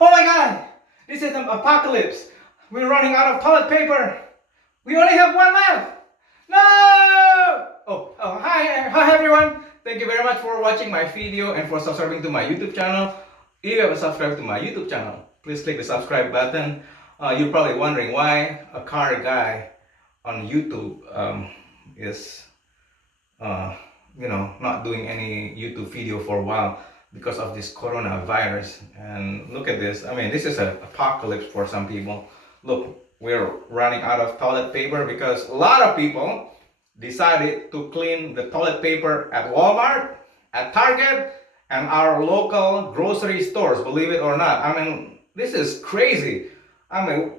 Oh my god! This is an apocalypse. We're running out of toilet paper. We only have one left. No! Hi everyone. Thank you very much for watching my video and for subscribing to my YouTube channel. If you haven't subscribed to my YouTube channel, please click the subscribe button. You're probably wondering why a car guy on YouTube is not doing any YouTube video for a while because of this coronavirus. And look at this. I mean, this is an apocalypse for some people. Look, we're running out of toilet paper because a lot of people decided to clean the toilet paper at Walmart, at Target, and our local grocery stores, believe it or not. I mean, this is crazy. I mean,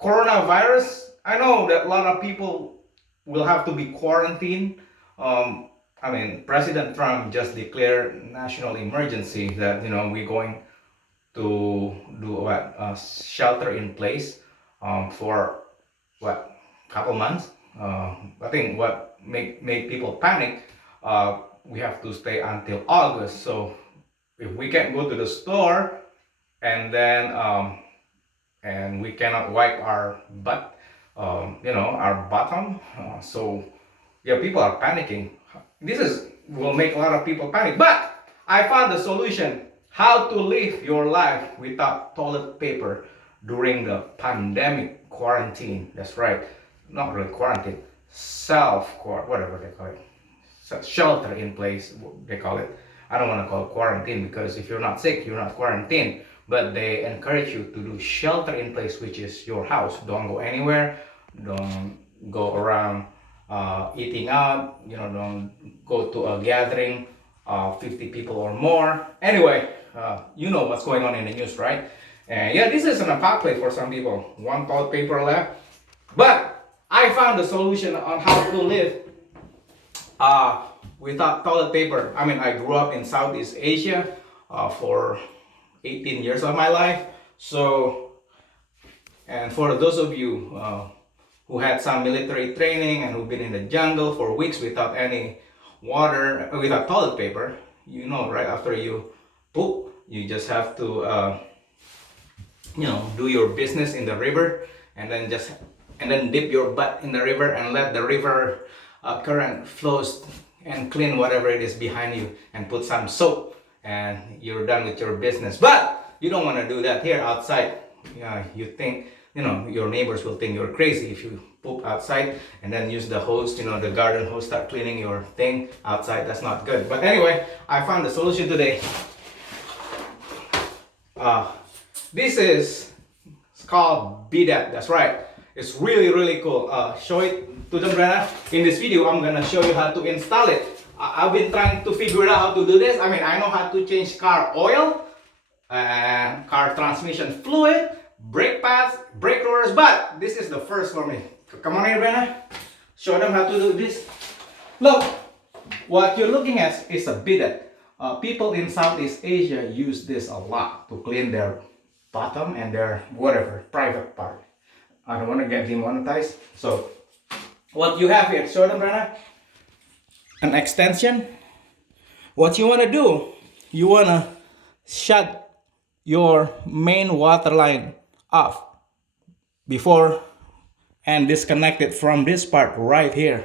coronavirus, I know that a lot of people will have to be quarantined. I mean, President Trump just declared national emergency that, we're going to do what, shelter in place for what, couple months. I think what make people panic, we have to stay until August. So if we can't go to the store and then and we cannot wipe our butt, our bottom, so yeah, people are panicking. This will make a lot of people panic, but I found the solution how to live your life without toilet paper during the pandemic quarantine. That's right, not really quarantine, whatever they call it, shelter in place they call it. I don't want to call it quarantine because if you're not sick, you're not quarantined. But they encourage you to do shelter in place, which is your house. Don't go anywhere. Don't go around eating out. Don't go to a gathering of 50 people or more. Anyway, you know what's going on in the news, right? And yeah, this is an apocalypse for some people. One toilet paper left. But I found the solution on how to live without toilet paper. I mean, I grew up in Southeast Asia for 18 years of my life. So, and for those of you who had some military training and who've been in the jungle for weeks without any water, without toilet paper, right after you poop, you just have to, do your business in the river and then dip your butt in the river and let the river current flows and clean whatever it is behind you and put some soap and you're done with your business. But you don't want to do that here outside. You think, your neighbors will think you're crazy if you poop outside and then use the hose, the garden hose, start cleaning your thing outside. That's not good. But anyway, I found the solution today. This is called Bidet. That's right. It's really, really cool. Show it to them, Brenna. In this video, I'm gonna show you how to install it. I've been trying to figure out how to do this. I mean, I know how to change car oil, car transmission fluid, brake pads, brake rollers, but this is the first for me. Come on here, Brenna. Show them how to do this. Look, what you're looking at is a bidet. People in Southeast Asia use this a lot to clean their bottom and their whatever, private part. I don't want to get demonetized. So, what you have here, show them, Brenna. An extension. What you want to do, you want to shut your main water line off before and disconnect it from this part right here.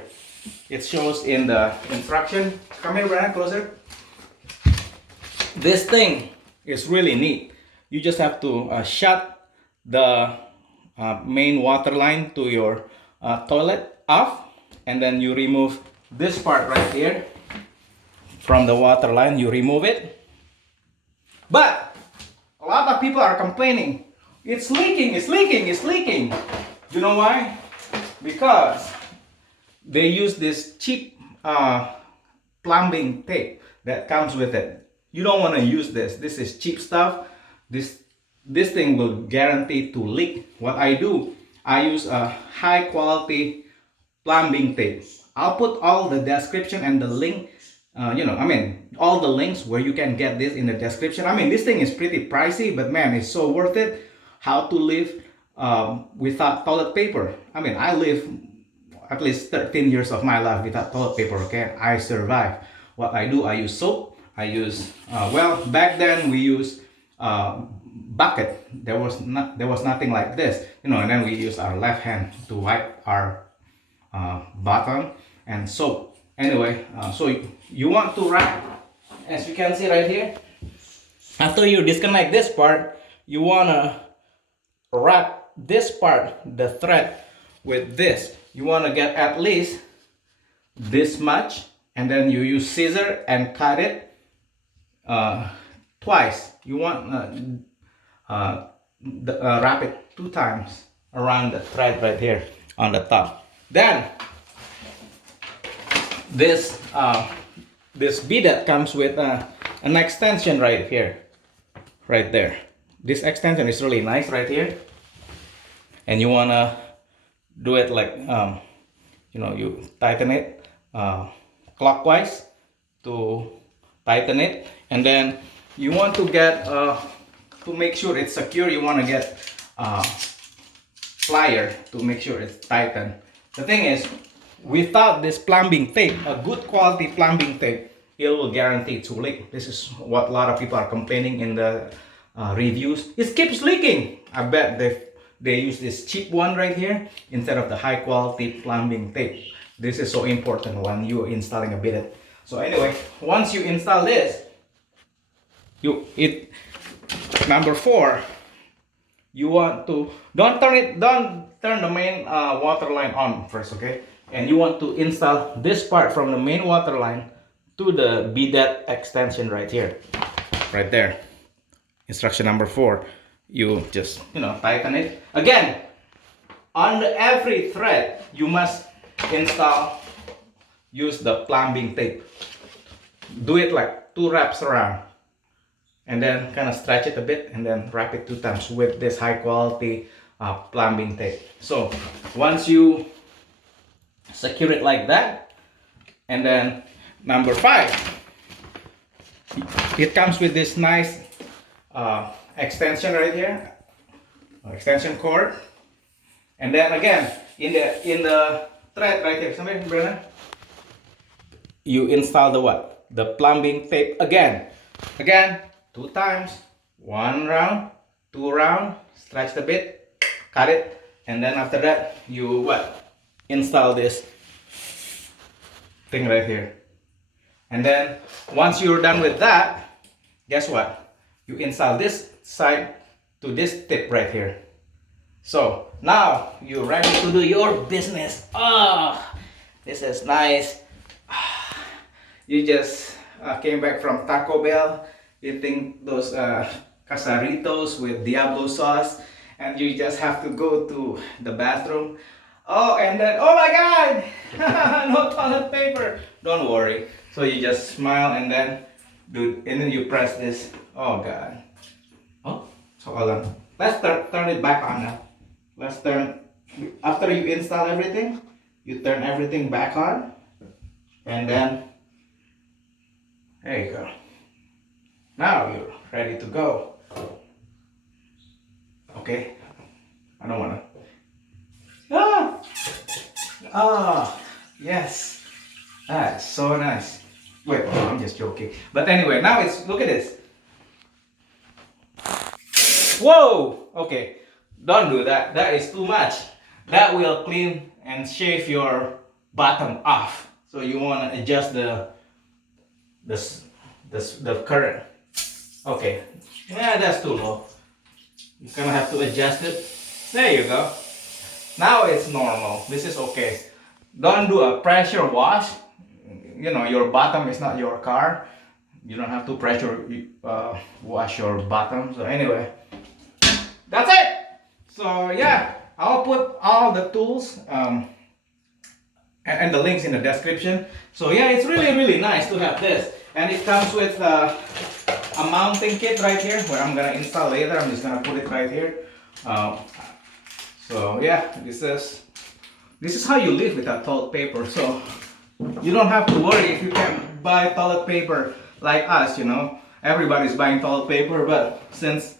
It shows in the instruction. Come here, Brian, closer. This thing is really neat. You just have to shut the main water line to your toilet off, and then you remove this part right here from the water line. You remove it. But a lot of people are complaining, it's leaking, it's leaking, it's leaking. You know why? Because they use this cheap plumbing tape that comes with it. You don't want to use this. This is cheap stuff. This thing will guarantee to leak. What I do, I use a high quality plumbing tape. I'll put all the description and the link, all the links where you can get this in the description. I mean, this thing is pretty pricey, but man, it's so worth it. How to live without toilet paper. I mean, I live at least 13 years of my life without toilet paper, okay? I survive. What I do, I use soap. I use, back then we use bucket, there was nothing like this, you know. And then we use our left hand to wipe our bottom and soap. Anyway, so you want to wrap, as you can see right here. After you disconnect this part, you wanna wrap this part, the thread, with this. You wanna get at least this much, and then you use scissor and cut it twice. You want wrap it 2 times around the thread right here on the top. Then this bidet comes with an extension right here, right there. This extension is really nice right here, and you wanna do it like you know, you tighten it clockwise to tighten it, and then you want to get to make sure it's secure. You want to get plier to make sure it's tightened. The thing is, without this plumbing tape, a good quality plumbing tape, it will guarantee to leak. This is what a lot of people are complaining in the reviews. It keeps leaking. I bet they use this cheap one right here instead of the high quality plumbing tape. This is so important when you're installing a bidet. So anyway, once you install this, number 4, you want to don't turn the main water line on first, okay? And you want to install this part from the main water line to the bidet extension right here, right there. Instruction number 4, you just, you know, tighten it. Again, on every thread you must use the plumbing tape. Do it like 2 wraps around, and then kind of stretch it a bit, and then wrap it 2 times with this high quality plumbing tape. So once you secure it like that, and then number 5, it comes with this nice extension right here, extension cord. And then again, in the thread right here, somebody, Brennan, you install the what? The plumbing tape again, 2 times, 1 round, 2 round, stretch the bit, cut it, and then after that you what? Install this thing right here. And then once you're done with that, guess what? You install this side to this tip right here. So now you're ready to do your business. Oh, this is nice. You just came back from Taco Bell eating those casaritos with Diablo sauce, and you just have to go to the bathroom. Oh, and then, oh my God, no toilet paper. Don't worry. So you just smile, and then you press this. Oh God. Oh, so hold on. Let's turn it back on now. Let's turn. After you install everything, you turn everything back on, and then there you go. Now you're ready to go. Okay. I don't wanna. Yes. That's so nice. Wait, oh, I'm just joking. But anyway, now look at this. Whoa! Okay, don't do that. That is too much. That will clean and shave your bottom off. So you want to adjust the current. Okay, yeah, that's too low. You're gonna have to adjust it. There you go. Now it's normal. This is okay. Don't do a pressure wash. You know, your bottom is not your car. You don't have to pressure wash your bottom. So anyway, that's it. So yeah, I'll put all the tools and the links in the description. So yeah, it's really nice to have this, and it comes with a mounting kit right here where I'm gonna install later. I'm just gonna put it right here. So yeah, this is how you live without toilet paper. So you don't have to worry if you can't buy toilet paper like us. You know, everybody's buying toilet paper, but since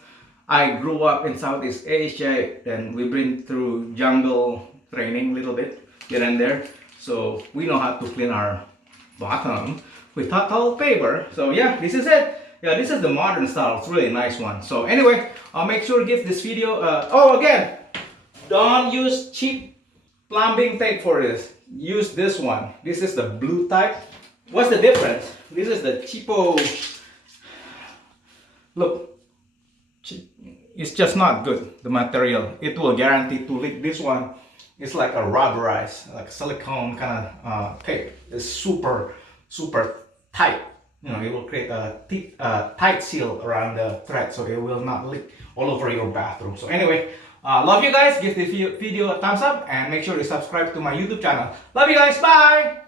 I grew up in Southeast Asia, and we've been through jungle training a little bit here and there, so we know how to clean our bottom without toilet paper. So yeah, this is it. Yeah, this is the modern style. It's really nice one. So anyway, make sure to give this video. Oh, again, don't use cheap plumbing tape for this. Use this one. This is the blue type. What's the difference? This is the cheapo. Look, it's just not good. The material, it will guarantee to leak. This one is like a rubberized, like silicone kind of tape. It's super tight. You know, it will create a tight seal around the thread, so it will not leak all over your bathroom. So anyway, love you guys. Give this video a thumbs up and make sure you subscribe to my YouTube channel. Love you guys. Bye.